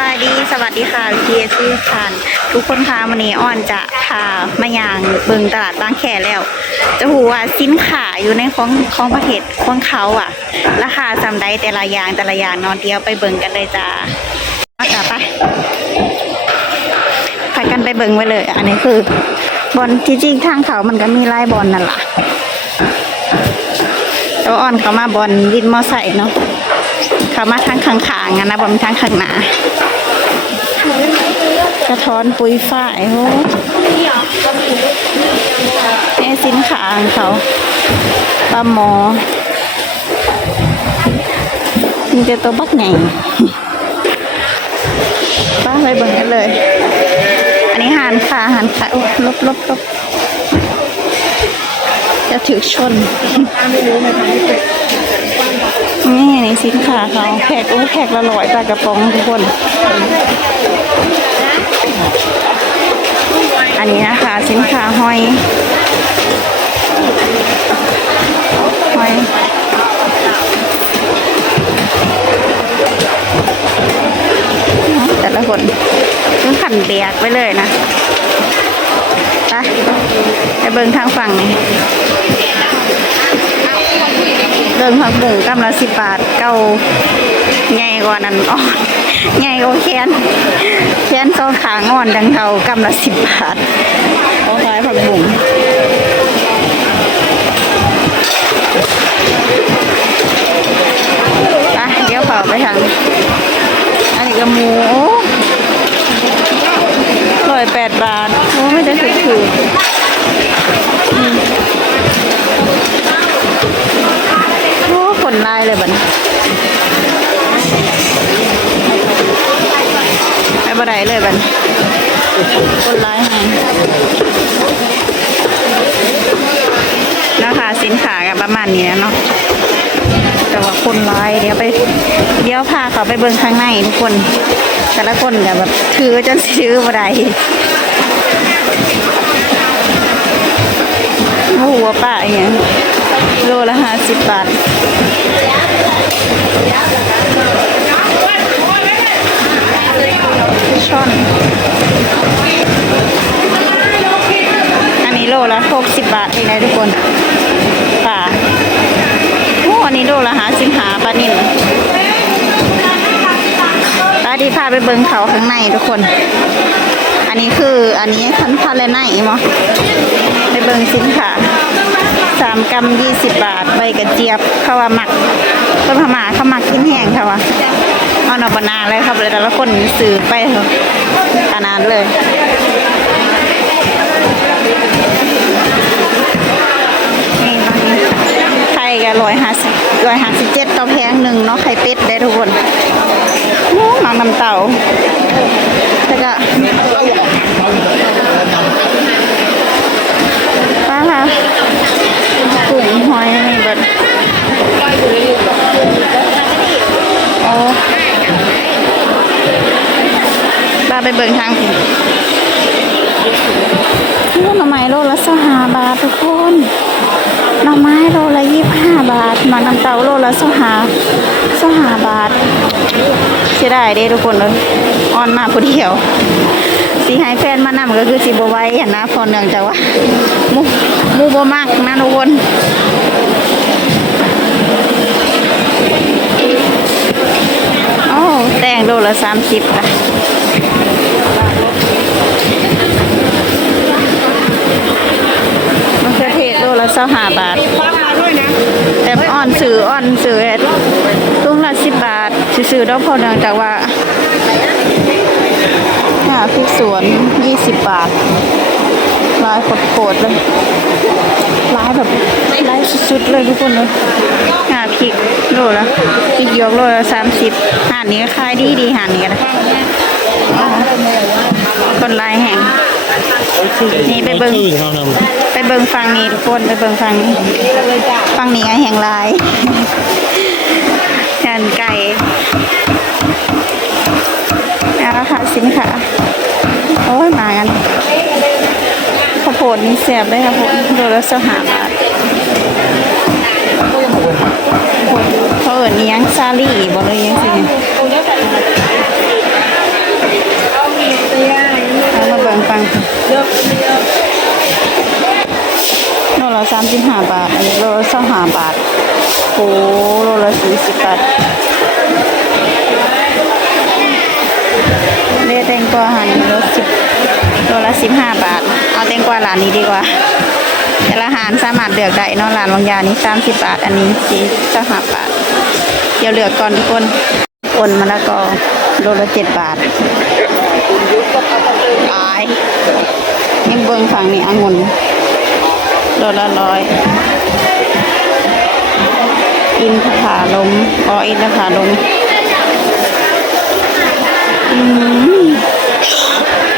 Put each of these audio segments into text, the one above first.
บายดีสวัสดีค่ะวิทีซีทันทุกคนคะวันนี้อ้อนจะพามาอย่างเบิงตลาดบางแคแล้ว จะหูว่าสินค้าอยู่ในของของประเทศของเขาอะ ราคาจำได้แต่ละอย่างแต่ละอย่างนอนเดียวไปเบิงกันเลยจ้ามาจ้าไปพากันไปเบิงไว้เลย อันนี้คือบอลที่จริงทางเขามันก็มีไล่บอลนั่นแหละแต่ว่าอ้อนเขามาบอลวินมอไซค์เนาะเขามาทางข้างๆงั้นนะบอมทางข้างหน้า กระท้อนปุยฝ้ายโอ้นี่สินค้าของเขาปลาหมอมีแต่ตัวบักไงป้าไปเบิ่งกันเลย อันนี้หานค่ะหานค่ะโอ้ลบลบลบจะถือชน นี่ในสินค้าเขาแขกโอ้แขกละร้อยปลากระป๋องทุกคน อันนี้นะคะสินค้าห้อยห้อยแต่ละคนต้องขันเบียกไว้เลยนะไปไปเบิ่งทางฝั่งนี้เดินผักบุ้งกำละสิบบาทเก้า ใหญ่กว่านั้นอ่อนใหญ่กว่าแขนแขนสองขางอ่อนดังเท่ากำละสิบบาทเขาขายผักบุ้งไปเดี๋ยวเผาไปทางอันนี้ก็หมูร้อยแปดบาทโอ้ไม่ได้ถูกถูกๆอืมโอ้คนไล่เลยบัน บ่ได้เลยบัดนคนไล่ให้นะคะสินค้ากันประมาณนี้นะเนาะแต่ว่าคนไล่เดี๋ยวไป เดี๋ยวพาเขาไปเบิ่งข้างในทุกคน แต่ละคนก็แบบถือจนซื้อบ่ได้โอ้โหว่าป้าอย่างเงี้ยโลละห้าสิบบาท ช่อน อันนี้โลละหกสิบบาทเองนะทุกคนป่าโอ้อันนี้โลละหาสิบหาปลานิ่มปลาดีพาไปเบิงเขาข้างในทุกคน อันนี้คืออันนี้คันพาเลไนมั้งไปเบิงสินค้าสามกรัมยี่สิบบาทใบกระเจี๊ยบเขาวหมัก ต้นพม่าเขามักกินแห้งเขาว่าเอาหนอบนาเลยครับเลยแต่ละคนซื้อไปเถอะขนาดเลยนี่ตอนนี้ไข่ก็ร้อยห้าสิบร้อยห้าสิบเจ็ดต่อแพงหนึ่งเนาะไข่เป็ดได้ทุกคนโอ้หนังน้ำเต่าแล้วก็ป้าค่ะกุ้งหอยนี่เบิ ไปเบิ่งทางผิดหน่อไม้โลละสหาบาททุกคนหน่อไม้โลละยี่สิบห้าบาท มาน้ำเต้าโลละสหาสหาบาทเสียดายเด้ทุกคนเลยอ่อนมาผู้เดียวสีให้แฟนมานำก็คือสีบไว้เห็นนะพอเนื่องจากว่ามูมูบมากนะทุกคนโอ้แต่งโลละสามสิบค่ะ ขือเทศโลละสิบห้าบาทแต่อ่อนซื้ออ่อนซื้อเฮ็ดตุ้งละสิบบาทซื้อๆดอกพอเนื่องจากว่าหาพริกสวนยี่สิบบาทลายโคตรๆเลยลายแบบลายสุดๆเลยทุกคนเลยหาพริกโลละพริกหยวกโลละสามสิบหานนี้ก็ขายดีดีๆหานนี้ก็ได้อ๋อคนลายแห้ง นี่ไปเบิ่งชื่อเขานำไปเบิ่งฟังนี้ทุกคนไปเบิ่งฟังนี้ฟังนี้ไงแห่งลายแทนไก่แล้วราคาสินค้าโอ้ยมากันข้าวโพดนี่เสียบได้ข้าวโพดโลละสหาบาทเขาเอิญยังซาลี่บอกเลยยังสิางโลละสามสิบห้าบาท อันนี้โลละสองห้าบาท โอ้โลละสี่สิบบาทเล่แตงกวาหันโลสิบโลละสิบห้าบาท เอาแตงกวาร้านนี้ดีกว่าแต่ละอาหารสามารถเลือกได้นอกร้านบางยานี้สามสิบบาท อันนี้สี่สห้าบาท เดี๋ยวเลือกก่อนทุกคนคนมะละกอโลละเจ็ดบาท ตายยังเบิ่งฝั่งนี้องุ่นโลละร้อย อินทผาลมอ๋ออินทผาลมอืม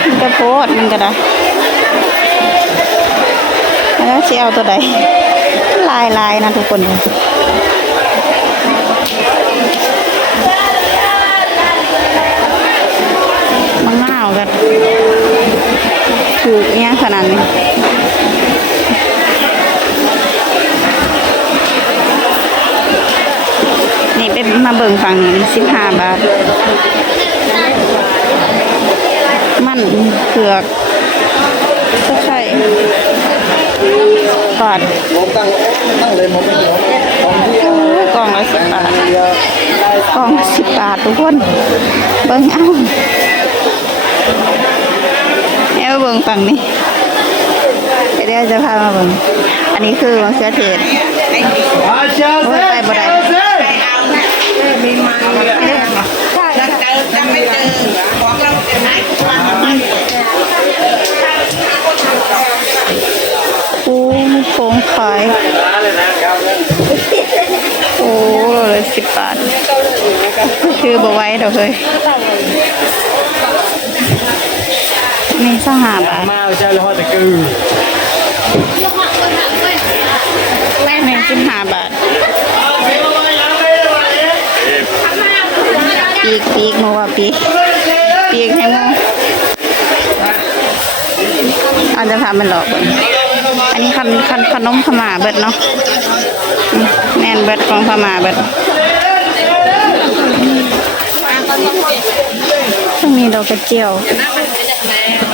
มันกระโพดมันกระดาแล้วสิเอาตัวใดลายลายนะทุกคนเกันถูกเนี่ยขนาดนี้นี่เป็นมาเบิ่งฝั่งนี้สิบห้าบาท มันเผือกก็ใช่บาทผมตั้งตั้งเลยมเป็นขู่กล่องละสิบบาทกล่องสิบบาททุกคน เบิ่งเอา แอวเบิ่งฝั่งนี้เดี๋ยวจะพามาเบิ่งอันนี้คือมะเขือเทศอาเชียโอ้ยไปบ่ได้จะไม่เจอของเราเจะไหนปูโค้งขาย โอ้โลละสิบบาท คือบ่ไว้ดอกเลย นี่สหาบาทมาเชียเลยฮอตะกือนี่สิบห้าบาทปีกปีกโมว่าปีกปีกให้โมอาจจะทำมันหลอกเบิ่งอันนี้คันคันขนมพม่าเบิดเนาะอืมแม่นเบิดของพม่าเบิดต้องมีดอกกระเจียว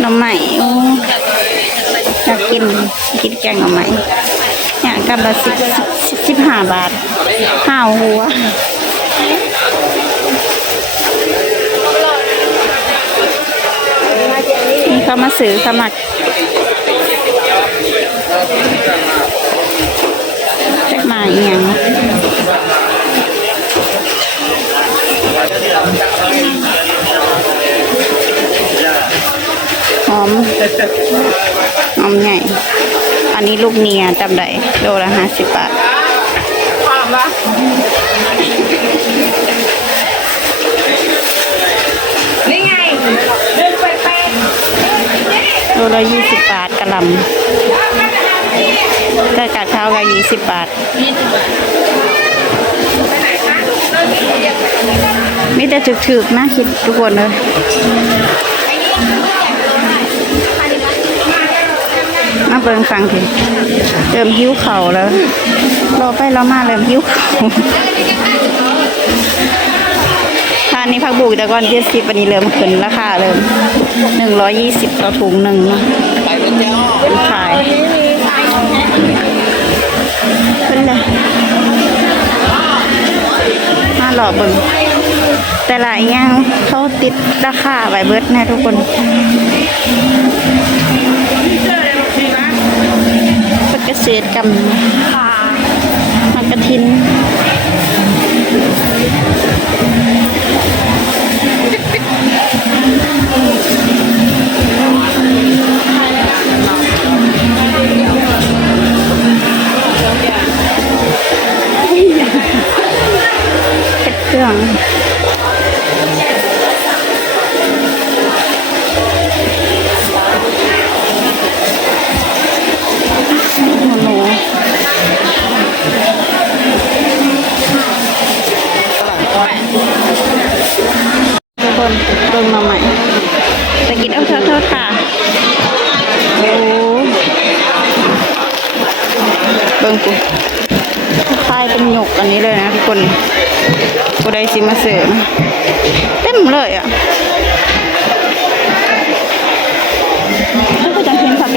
หน่อไม้อยากกินกินแกงหน่อไม้เนี่ยกันละสิบสิบสิสิบห้าบาทห้าหัวนี่เขามาซื้อสมัครจะมาอีกอย่าง หอมหอมใหญ่ อันนี้ลูกเนียจำได้โลละห้าสิบบาทนี่ไงเดินไปไปโลละยี่สิบบาทกะหล่ำถ้ากาดข้าวก็ยี่สิบบาทมีแต่ถึกๆนะคิดทุกคนเลย มาเบิ่งฟังทีเริ่มหิ้วเข่าแล้วรอไปรอมาเริ่มหิ้วเข่าทานนี้พักบุกแต่ก่อนเจ็ดสิบวันนี้เริ่มขึ้นราคาเริ่มหนึ่งร้อยยี่สิบต่อถุงหนึ่งเนาะเป็นขายเป็นเลยมาหล่อเบิงแต่หลายอย่างเขาติดราคาไว้เบิดแน่ทุกคน ผักเก ษตรกรรมผักกระทินเครื่อง บิ่งกูคลายเป็นหยกอันนี้เลยนะทุกคนกูได้สิมาเสริมเต็มเลยอะ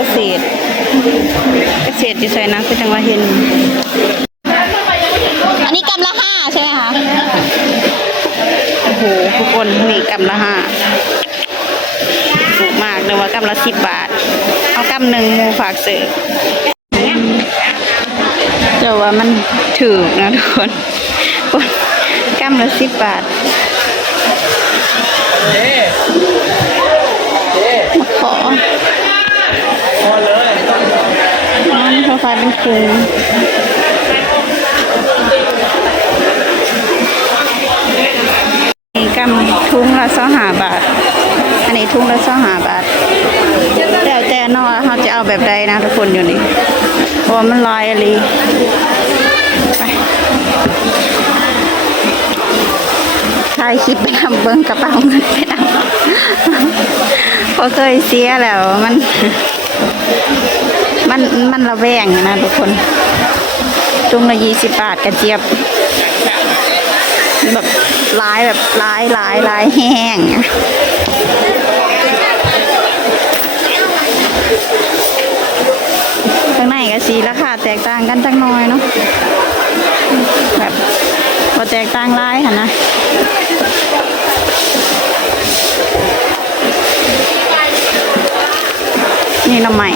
กษตร เกษตรอยู่ใส่นะคือจังหวะเห็น อันนี้กำละห้าใช่ไหมคะ โอ้โหทุกคนนี่กำละห้าถูกมากเลยว่ากำละสิบบาท เอากำหนึ่งหมูฝากซื้อแต่ว่ามันถูกนะทุกคนกำละสิบบาทมาขอพอเลยน้องคล้าเป็นคุงนี่กำทุ่งละสองหาบาท อันนี้ทุ่งละสองหาบาท เนอะเขาจะเอาแบบใดนะทุกคนอยู่นี่เพราะว่ามันลอยอะไรถ่ายคลิปไปทำเบิ้งกระเป๋าเงินไปทำเพราะเคยเสียแล้วมัน มันมันระแวงนะทุกคนจุงละยี่สิบบาทกระเจี๊ยบแบบลายแบบลายลายลายแห้งอะ ก็สีราคาแตกต่างกันจังน้อยเนาะแบบพอแตกต่างลายค่ะนะนี่น้ำใหม่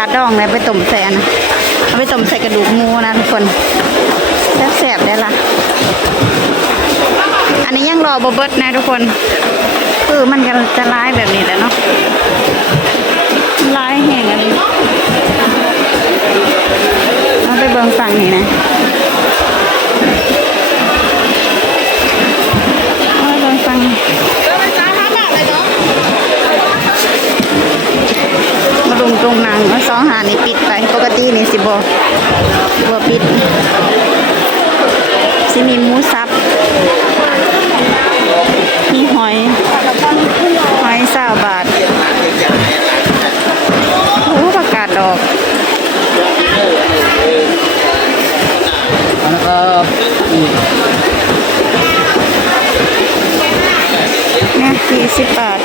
าดองเลยไปต้มใส่นะเอาไปต้มใส่กระดูกงูนะทุกคนแซ่บๆได้ละอันนี้ยังรอบเบิดนะทุกคนคือมันก็จะร้ายแบบนี้แหละเนาะร้ายแห้งอันนี้เอาไปเบิ่งฝั่งนี้นะ ตรงหนังเอาสองหานี่ปิดไปปกตินี่สิบบัวปิดสิมีหมูสับมีหอย หอยสาวบาทโอ้ประกาศดอกนะครับนี่เนี่ยสี่สิบบาท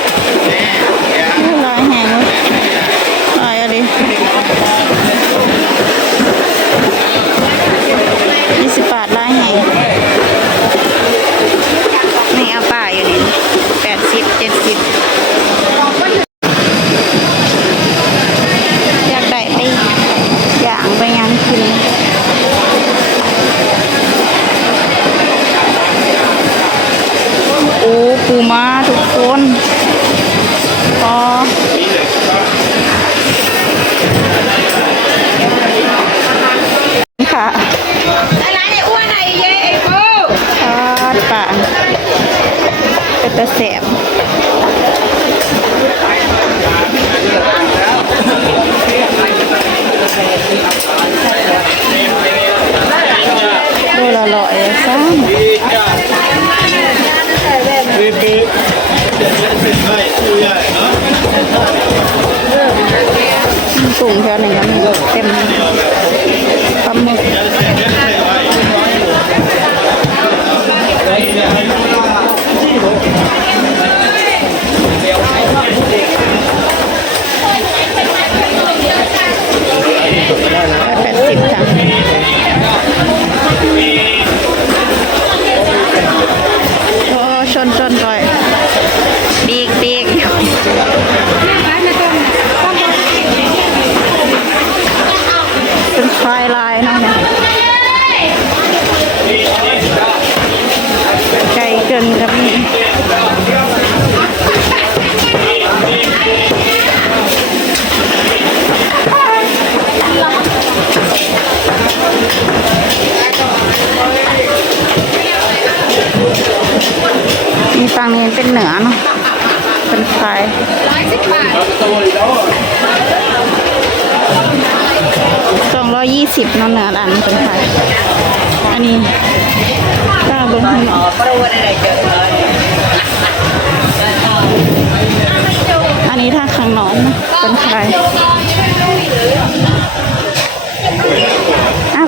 สูงแค่หนึ่งแล้นเต็ม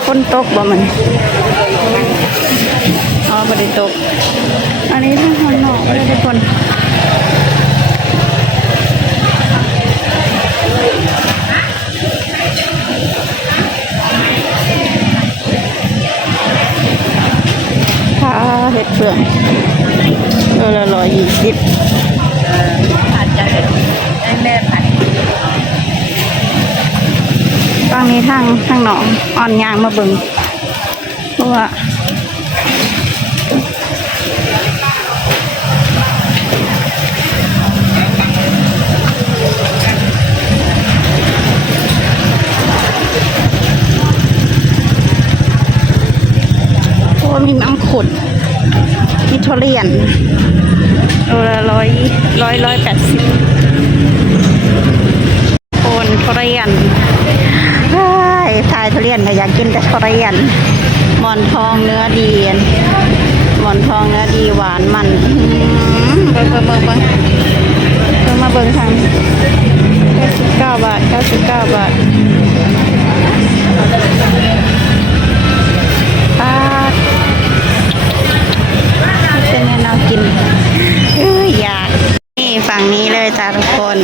ฝนตกบ่มันอ๋อบ่ได้ตก อันนี้ถ้าข้างนอกเลยทุกคนค่าเห็ดเฟืองเออละร้อยยี่สิบผัดจะเห็นได้แม่ผัด ตอนนี้ทางทางหนองอ่อนยางมาเบิงเพราะว่าเพราะว่ามีน้ำขุดมีทุเรียนโลละร้อยร้อยร้อยแปดสิบโอนทุเรียน ทายทุเรียนก็อยากกินแต่ทุเรียนหมอนทองเนื้อดีหมอนทองเนื้อดีหวานมันเบิ่งเบิ่งเบิ่งเบิ่งเบิ่งมาเบิ่งทาง99บาท99บาทปาดเป็นแนวกินเอ้ยอยากนี่ฝั่งนี้เลยจ้าทุกคน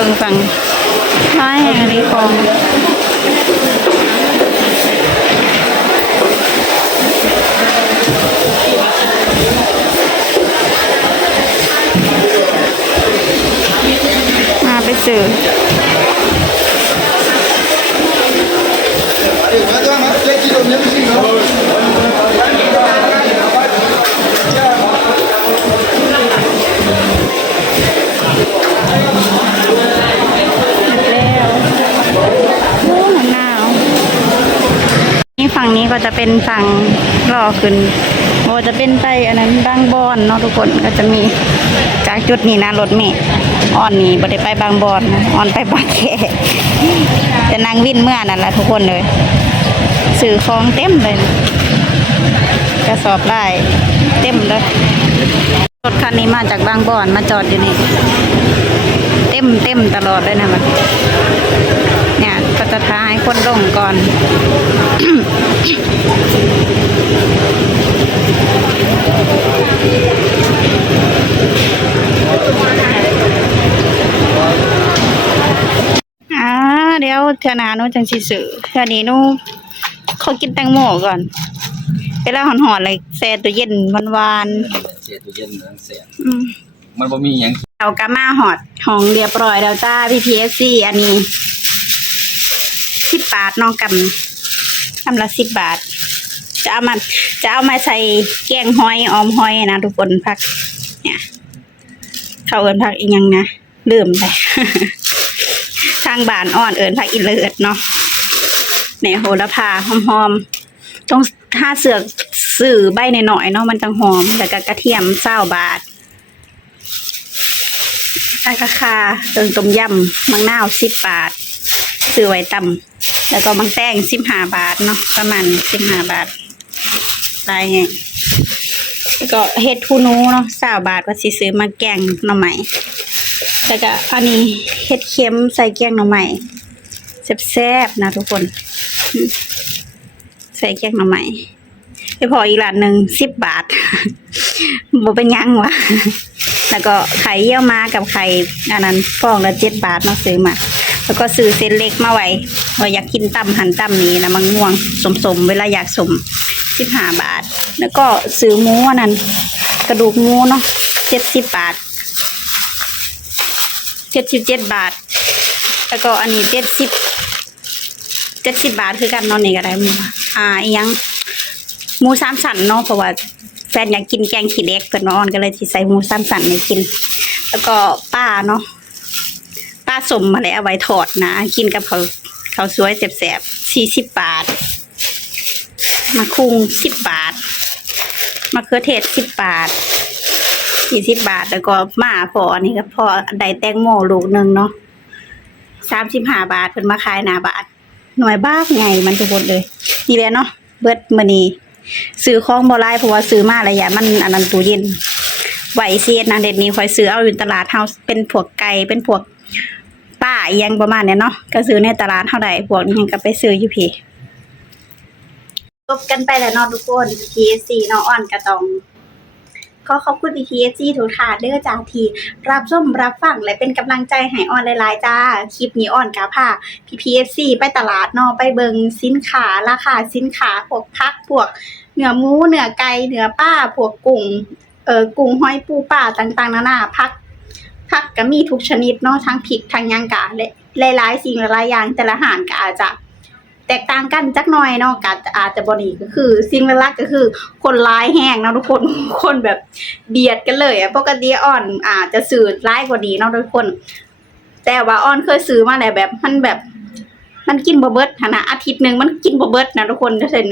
บิ่งฟังท้ายแห่งอันนี้ของมาไปซื้อ โอ้หนาวนี่ฝั่งนี้ก็จะเป็นฝั่งรอขึ้นโอ้จะเป็นไปอันนั้นบางบอนเนาะทุกคนก็จะมีจากจุดนี้นะรถเมล์อ่อนนี่บ่ได้ไปบางบอนนะอ่อนไปบางแคจะนั่งวิ่นเมื่อนั่นแหละทุกคนเลยสื่อของเต็มเลยกระสอบได้เต็มเลยรถคันนี้มาจากบางบอนมาจอดอยู่นี่ เต็มเต็มตลอดเลยนะมัน เนี่ยก็จะท้าให้คนลงก่อนอ่าเดี๋ยวเทอหนาหนูจังสิสื่อเทอนี้หนูขอกินแตงโมก่อนเวลาหอนๆเลยแช่ตัวเย็นหวานเสียตู้เย็นเหมือนเสียๆอืมมันบ่มีหยังเรากามาหอดห้องเรียบร้อยแล้วจ้าพี่พีเอสซีอันนี้ สิบบาทน้องกำกำละสิบบาท จะเอามาจะเอามาใส่แกงหอยออมหอยนะทุกคนพัก เนี่ย เขาเอินพักอีกยังนะลืมไปทางบ้านอ่อนเอินพักอีเลิศเนาะเนี่ยโหระพาหอมๆต้องถ้าเสือกสื่อใบหน่อยๆเนาะมันจังหอมแล้วก็กระเทียมเศร้าบาทไก่ราคาเติงต้มยำมังนาวสิบบาท ซื้อไว้ตำ แล้วก็มังแป้งสิบห้าบาทเนาะประมาณสิบห้าบาทลายไงแล้วก็เฮ็ดทูนูเนาะสาบาทว่าสิซื้อมาแกงหน่อใหม่แล้วก็อันนี้เฮ็ดเค็มใส่แกงหน่อใหม่แซ่บๆนะทุกคน ใส่แกงหน่อใหม่ไปพออีกร้านหนึ่งสิบบาทบ่เป็นยังวะแล้วก็ไข่เยี่ยวม้ากับไข่อันนั้นฟองละเจ็ดบาทเนาะซื้อมา แล้วก็ซื้อเส้นเล็กมาไว้ว่าอยากกินตำหันตำนี้นะมังม่วงสมๆเวลาอยากสมสิบห้าบาท แล้วก็ซื้อหมูอันนั้น กระดูกหมูเนาะเจ็ดสิบบาทเจ็ดสิบเจ็ดบาท แล้วก็อันนี้เจ็ดสิบเจ็ดสิบบาทคือกันนอนนี่ก็ได้หมูอ่าอียังหมูสามสันเนาะเพราะว่าแฟนอยากกินแกงขี้เล็กเพิ่นว่าอ่อนก็เลยสิใส่หมูสามสันให้กิน แล้วก็ป้าเนาะ สมมาแล้วเอาไว้ทอดนะ กินกับเขาเขาสวยแสบๆสี่สิบบาท มาคุงสิบบาทมะเขือเทศสิบบาทสี่สิบบาทแล้วก็มาพออันนี้ก็พอได้แตงโมลูกหนึ่งเนาะสามสิบห้าบาทเพิ่นมาขายหนาบาท หน่วยบ้าไงมันทุกคนเลยนี่แหละเนาะเบิดมือนีซื้อของบ่หลายเพราะว่าซื้อมาระยะมันอันนั้นตู้เย็นไหวเสียดนะเด็ดนี้คอยซื้อเอาอยู่ตลาดเฮาเป็นพวกไก่เป็นพวก ป้าอียังประมาณเนี้ยเนาะก็ซื้อในตลาดเท่าใดพวกนี้ยังก็ไปซื้ออยู่พี่จบกันไปแล้วเนาะทุกคน PSC เนาะอ่อนก็ต้องขอขอบคุณ PSC ทุกท่านเด้อจ้าที่รับชมรับฟังและเป็นกำลังใจให้อ่อนหลายๆจ้า คลิปนี้อ่อนกะพา PPFC ไปตลาดเนาะไปเบิงสินค้าราคาสินค้าพวกผักพวกเนื้อหมูเนื้อไก่เนื้อปลาพวกกุ้งเอ่อกุ้งหอยปูปลาต่างๆนานาผัก ผักก็มีทุกชนิดเนาะทั้งพริกทั้งยังกะและหลายๆสิ่งหลายอย่างแต่ละอาหารก็อาจจะแตกต่างกันจักหน่อยเนาะก็อาจจะบ่ดีก็คือ สิ่งหลักก็คือ คนร้ายแห้งเนาะทุกคนคนแบบเบียดกันเลยอะปกติอ่อนอาจจะสื่อร้ายกว่านี้เนาะทุกคน แต่ว่าอ้อนเคยซื้อมาแล้วแบบมันแบบ มันกินบ่เบิดนนะอาทิตย์หนึ่งมันกินบ่เบิดนะทุกคนเห็น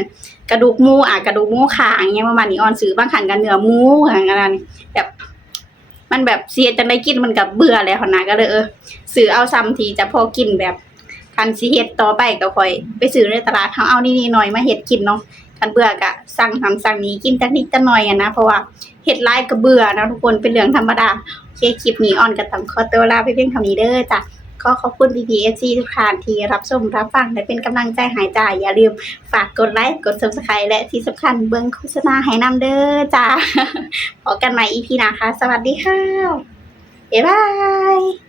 กระดูกหมูอะกระดูกหมูขางอย่างเงี้ยประมาณนี้อ้อนซื้อบางครั้งกันเนื้อหมูอย่างนั้นแบบ มันแบบเสียจังได้กินมันกับเบื่อแล้วนนะก็เลยเออซื้อเอาซ้ำทีจะพอกินแบบคันสิเฮ็ดต่อไปก็ค่อยไปซื้อในตลาดเฮาเอานี่ๆหน่อยมาเฮ็ดกินเนาะคันเบื่อก็สั่งทำสั่งนี้กินจักนิดจักหน่อยอะนะเพราะว่าเฮ็ดลายก็เบื่อนะทุกคนเป็นเรื่องธรรมดาโอเคคลิปนี้ออนก็ต้องขอตัวลาไปเพียงเท่านี้เด้อจ้ะ ก็ขอบคุณ PPSC ทุกท่านที่รับชมรับฟังและเป็นกำลังใจหายใจอย่าลืมฝากกดไลค์กด subscribe และที่สำคัญเบิ้งโฆษณาให้นำเด้อจ้าพบกันใหม่ EP หนะคะสวัสดีค่ะ บ๊ายบาย